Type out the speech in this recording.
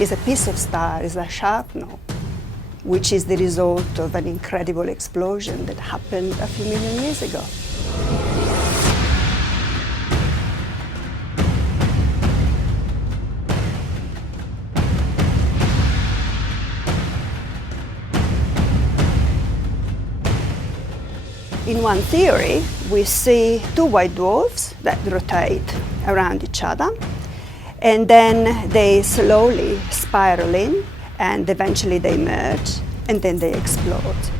is a piece of star, is a sharpnel, which is the result of an incredible explosion that happened a few million years ago. In one theory, we see two white dwarfs that rotate around each other, and then they slowly spiral in, and eventually they merge, and then they explode.